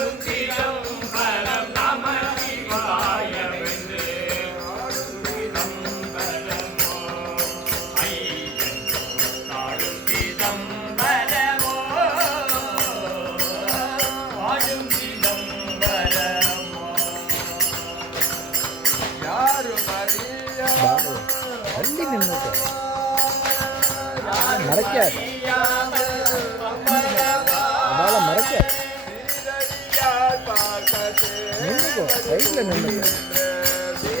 ஆடும் சிதம்பரம் நம சிவாயவென்று ஆடும் சிதம்பரமோ ஐயன் ஆடும் சிதம்பரமோ ஆடும் சிதம்பரமோ யாரும் அறியாமல் அள்ளி நின்று மறைக்காது அவளை மறைக்காது நின்றுக்கோ சைட்ல நின்றுக்கோ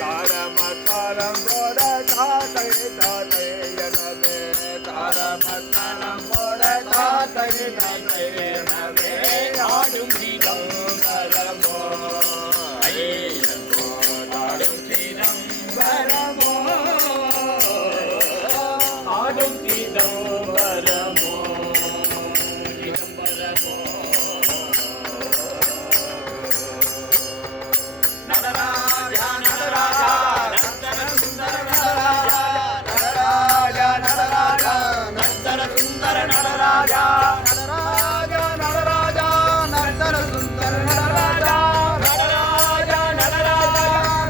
தாரமத்தாரம் போட தாத்தை தாத்தை எனவே தாரமத்தாரம் போட தாத்தை தாத்தை எனவே ஆடும் சிதம்பரமோ ஐயனோ ஆடும் சிதம்பரமோ ஆடும் சிதம்பரமோ சிதம்பரமோ நடராஜா நடராஜா நர்த்தன சுந்தர நடராஜா நடராஜா நடராஜா நர்த்தன சுந்தர நடராஜா நடராஜா நடராஜா நர்த்தன சுந்தர நடராஜா நடராஜா நடராஜா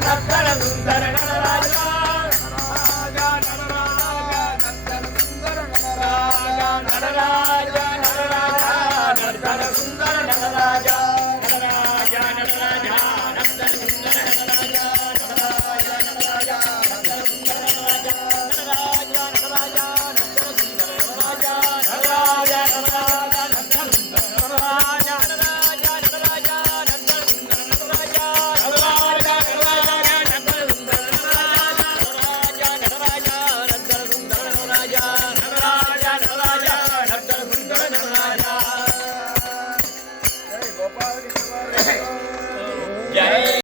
நர்த்தன சுந்தர நடராஜா நடராஜா நடராஜா நர்த்தன சுந்தர நடராஜா நடராஜா நடராஜா நர்த்தன சுந்தர